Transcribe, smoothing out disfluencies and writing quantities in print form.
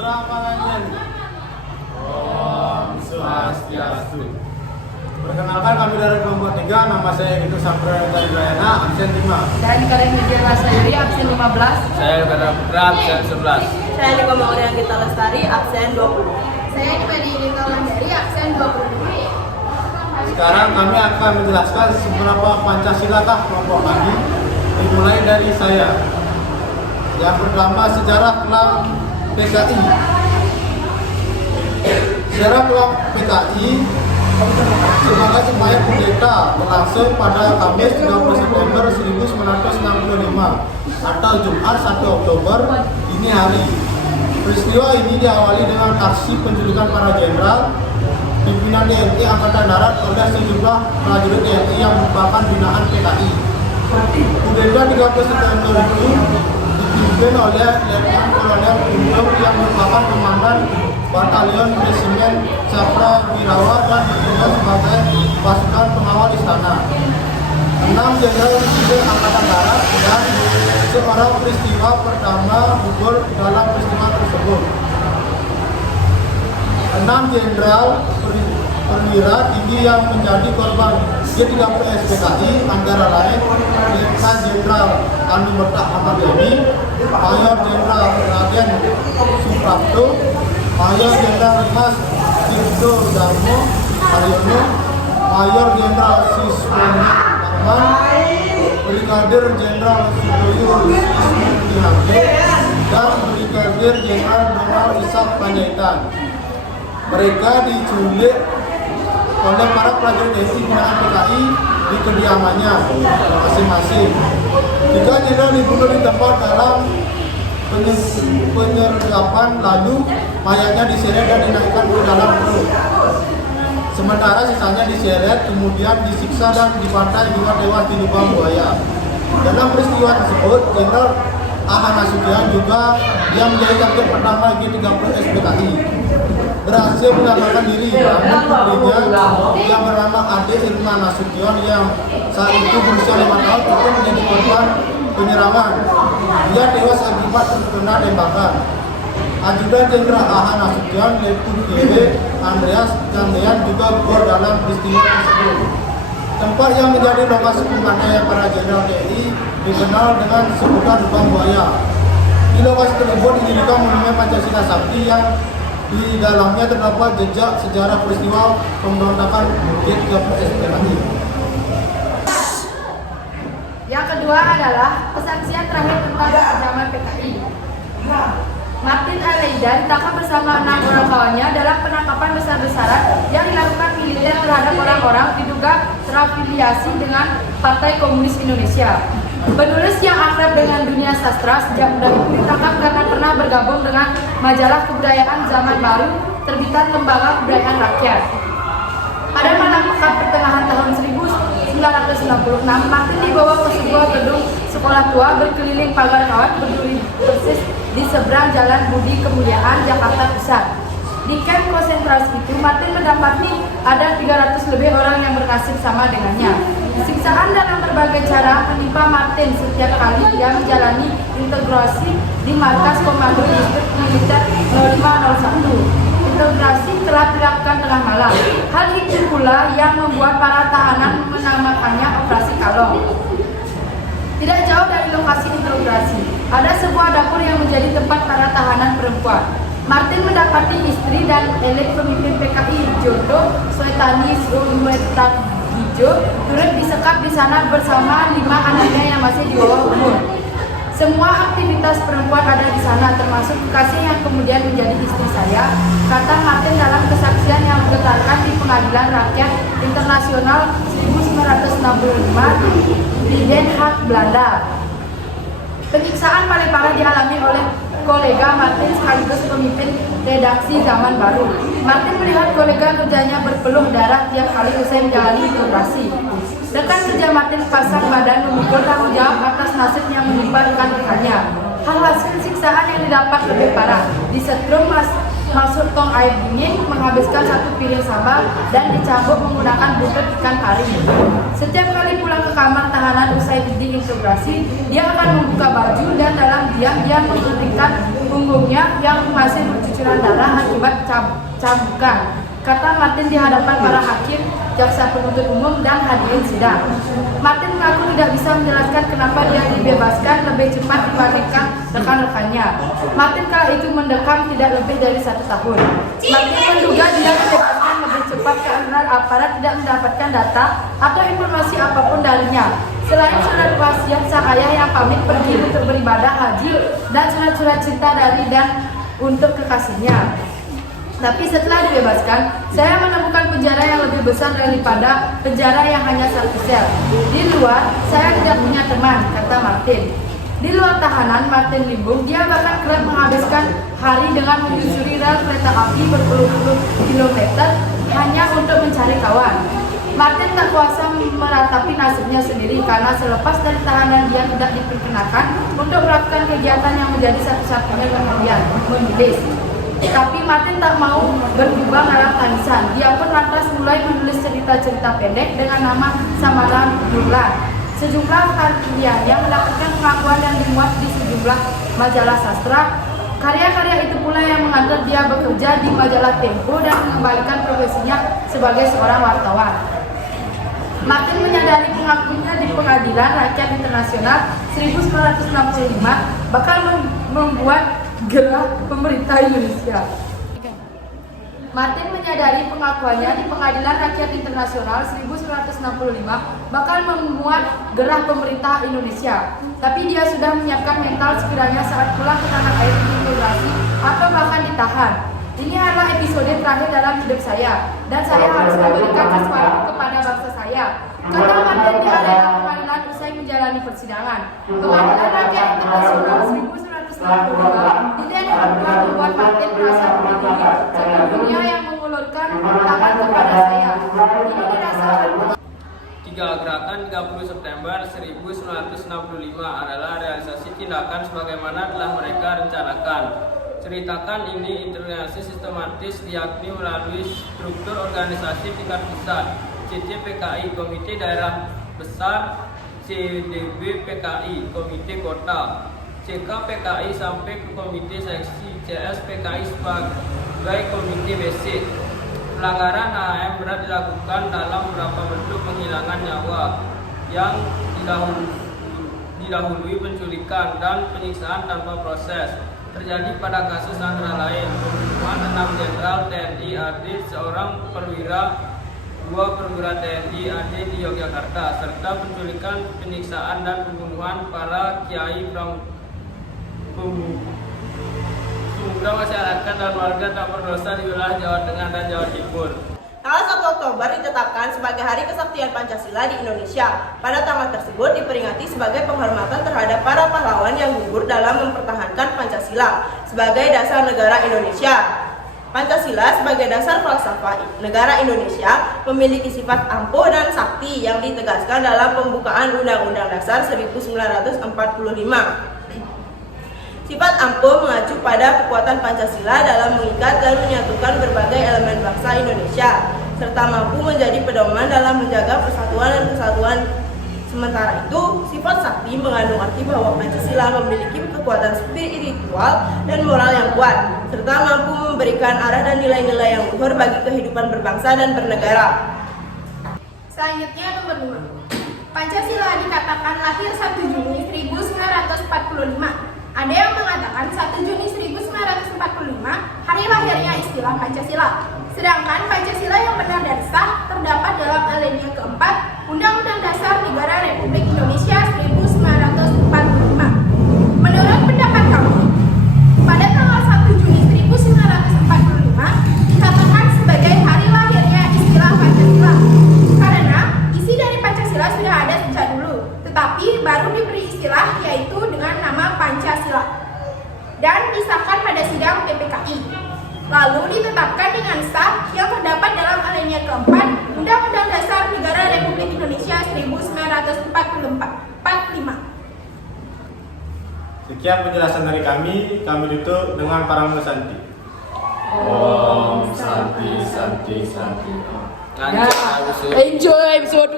Putra Pangandaran. Om Swastiastu. Perkenalkan, kami dari kelompok 3, nama saya Gitu Samprana Dayana, absen 5. Dan kalian Media Rasayuri, absen 15. Saya Gara Putra, absen 11. Saya Niko Maurian Gita Lestari, absen 20. Saya Mary Lika Landari, absen 25. Sekarang kami akan menjelaskan seberapa Pancasilakah kelompok kami. Dimulai dari saya. Yang pertama, sejarah kelam PKI. Sejarah kelam PKI sebagai upaya kudeta berlangsung pada Kamis 30 September 1965 atau Jumat 1 Oktober dini hari. Peristiwa ini diawali dengan aksi penculikan para jenderal pimpinan TNI Angkatan Darat oleh sejumlah prajurit TNI yang merupakan binaan PKI. Kudeta 30 September itu dipimpin oleh Letnan Kolonel Undung yang merupakan komandan Batalion Resimen Capra Wirawa dan bertugas sebagai pasukan pengawal istana. 6 jenderal sipil Angkatan Darat dan seorang peristiwa pertama gugur dalam peristiwa tersebut. 6 jenderal perwira tinggi yang menjadi korban G30 SPKI antara lain Letnan Jenderal Anu Mertak Ahmad Yani, Mayor Jenderal Raden Suprapto, Mayor Jenderal Mas Cipto Darmo Haryono, Mayor Jenderal Siswani Arman, Brigadir Jenderal Sudoyo Siswani dan Brigadir Jenderal Donald Ishak Panjaitan. Mereka diculik oleh para prajurit TNI binaan PKI di kediamannya masing-masing. 3 jenderal dibunuh di tempat dalam penyergapan, lalu mayatnya diseret dan dinaikkan ke dalam perut. Sementara sisanya diseret, kemudian disiksa dan dipantai hingga tewas di lubang buaya. Dalam peristiwa tersebut, Jenderal Aha Nasution juga yang menjadi target pertama G30 SPKI berhasil menyelamatkan diri, namun putrinya yang bernama Ade Irma Nasution yang saat itu berusia 5 tahun itu menjadi korban penyerangan. Dia tewas akibat terkena tembakan. Ajudan Jenderal Aha Nasution, Letnan KW Andreas Candean juga gugur dalam peristiwa tersebut. Tempat yang menjadi lokasi pemantaian para jenderal TNI dikenal dengan sebutan Lubang Buaya. Di lokasi tersebut didirikan monumen Pancasila Sakti yang di dalamnya terdapat jejak sejarah peristiwa pemberontakan G30 SPKI. Yang kedua adalah kesaksian terakhir tentang kekejaman PKI. Martin Aleida ditangkap bersama 6 orang kawannya dalam penangkapan besar-besaran yang dilakukan militer terhadap orang-orang diduga terafiliasi dengan Partai Komunis Indonesia. Penulis yang akrab dengan dunia sastra sejak muda itu ditangkap karena pernah bergabung dengan majalah kebudayaan Zaman Baru terbitan Lembaga Kebudayaan Rakyat. Pada malam pertengahan tahun 1996, Martin dibawa ke sebuah gedung sekolah tua berkeliling pagar kawat berduri persis di seberang Jalan Budi Kemuliaan, Jakarta Pusat. Di kamp konsentrasi itu, Martin mendapati ada 300 lebih orang yang bernasib sama dengannya. Siksaan dalam berbagai cara menimpa Martin setiap kali dia menjalani integrasi di markas Komando Distrik Militer 0501. Integrasi telah dilakukan tengah malam. Hal itu pula yang membuat para tahanan menamakannya Operasi Kalong. Tidak jauh dari lokasi integrasi, ada sebuah dapur yang menjadi tempat para tahanan perempuan. Martin mendapati istri dan elit pemimpin PKI Jodo Soetani Suwetaghijo turut disekap di sana bersama 5 anaknya yang masih di bawah umur. Semua aktivitas perempuan ada di sana, termasuk kekasih yang kemudian menjadi istri saya, kata Martin dalam kesaksian yang menggetarkan di Pengadilan Rakyat Internasional 1965 di Den Haag, Belanda. Penyiksaan paling parah dialami oleh kolega Martin sekaligus pemimpin redaksi Zaman Baru. Martin melihat kolega kerjanya berpeluh darah tiap kali usai menjalani integrasi. Rekan kerja Martin pasang badan memikul tanggung jawab atas nasib yang menimpa rekan-rekannya. Hasil siksaan yang didapat lebih parah, disetrum masuk tong air dingin, menghabiskan 1 piring sambal, dan dicambuk menggunakan buntut ikan pari. Setiap kali pulang pulang ke kamar tahanan usai diinterogasi, dia akan membuka baju dan dalam diam dia membuktikan punggungnya yang masih bercucuran darah akibat cambukan, kata Martin di hadapan para hakim, jaksa penuntut umum, dan hadirin sidang. Martin mengaku tidak bisa menjelaskan kenapa dia dibebaskan lebih cepat dibandingkan rekan-rekannya. Martin kala itu mendekam tidak lebih dari 1 tahun. Martin menduga dia dibebaskan lebih cepat karena aparat tidak mendapatkan data atau informasi apapun darinya, selain surat wasiat sang ayah yang pamit pergi untuk beribadah haji dan surat-surat cinta dari dan untuk kekasihnya. Tapi setelah dibebaskan, saya menemukan penjara yang lebih besar daripada penjara yang hanya 1 sel. Di luar, saya tidak punya teman, kata Martin. Di luar tahanan, Martin limbung, dia bahkan kerap menghabiskan hari dengan menyusuri rel kereta api berpuluh-puluh kilometer hanya untuk mencari kawan. Martin tak kuasa meratapi nasibnya sendiri karena selepas dari tahanan dia tidak diperkenakan untuk melakukan kegiatan yang menjadi satu-satunya kemudian, menulis. Tapi Martin tak mau berkubang dalam tangisan. Dia pun lantas mulai menulis cerita-cerita pendek dengan nama samaran Nurlan. Sejumlah karyanya mendapatkan pengakuan dan dimuat di sejumlah majalah sastra. Karya-karya itu pula yang mengantar dia bekerja di majalah Tempo dan mengembalikan profesinya sebagai seorang wartawan. Martin menyadari pengakuannya di Pengadilan Rakyat Internasional 1965 bakal membuat gerah pemerintah Indonesia. Martin menyadari pengakuannya di Pengadilan Rakyat Internasional 1965 bakal memuat gerah pemerintah Indonesia. Tapi dia sudah menyiapkan mental sekiranya saat pulang ke tanah air diintegrasi atau bahkan ditahan. Ini adalah episode terakhir dalam hidup saya, dan saya harus memberikan sesuatu kepada bangsa saya, kata Martin di arena pengadilan usai menjalani persidangan. Pengadilan Rakyat Internasional 1965 pilihan yang kedua membuat Martin merasa berdiri satu dunia yang mengulurkan tangan kepada saya. Ini dirasakan. 3 Gerakan 30 September 1965 adalah realisasi tindakan sebagaimana telah mereka rencanakan. Ceritakan ini integrasi sistematis diyakini melalui struktur organisasi tingkat pusat, CCPKI, Komite Daerah Besar, CDB PKI, Komite Kota, CKPKI sampai ke Komite Seksi, CSPKI sebagai Komite Basic. Pelanggaran HM berat dilakukan dalam beberapa bentuk penghilangan nyawa yang didahului penculikan dan penyiksaan tanpa proses. Terjadi pada kasus antara lain pembunuhan 6 Jenderal TNI AD, seorang perwira, 2 perwira TNI AD di Yogyakarta, serta penculikan, penyiksaan, dan pembunuhan para kiai pemuda masyarakat dan warga tak berdosa di wilayah Jawa Tengah dan Jawa Timur. Tanggal 1 Oktober ditetapkan sebagai Hari Kesaktian Pancasila di Indonesia. Pada tanggal tersebut diperingati sebagai penghormatan terhadap para pahlawan yang gugur dalam mempertahankan Pancasila sebagai dasar negara Indonesia. Pancasila sebagai dasar falsafah negara Indonesia memiliki sifat ampuh dan sakti yang ditegaskan dalam pembukaan Undang-Undang Dasar 1945. Sifat ampuh mengacu pada kekuatan Pancasila dalam mengikat dan menyatukan berbagai elemen bangsa Indonesia, serta mampu menjadi pedoman dalam menjaga persatuan dan kesatuan. Sementara itu, sifat sakti mengandung arti bahwa Pancasila memiliki kekuatan spiritual dan moral yang kuat, serta mampu memberikan arah dan nilai-nilai yang luhur bagi kehidupan berbangsa dan bernegara. Selanjutnya nomor 2. Pancasila dikatakan lahir 1 Juni 1945. Ada yang mengatakan 1 Juni 1945 hari lahirnya istilah Pancasila. Sedangkan Pancasila yang benar dan sah terdapat dalam alinea keempat Undang-Undang Dasar Negara Republik Indonesia 1945. Menurut pendapat kami, pada tanggal 1 Juni 1945 dikatakan sebagai hari lahirnya istilah Pancasila karena isi dari Pancasila sudah ada sejak dulu, tetapi baru diberi istilah yaitu dengan nama Pancasila dan disahkan pada sidang PPKI, lalu ditetapkan dengan sah yang terdapat dalam alinea keempat Undang-Undang Dasar Negara Republik Indonesia 1945. Sekian penjelasan dari kami tutup dengan para Santi. Om Santi Santi Santi. Lanjut, Enjoy episode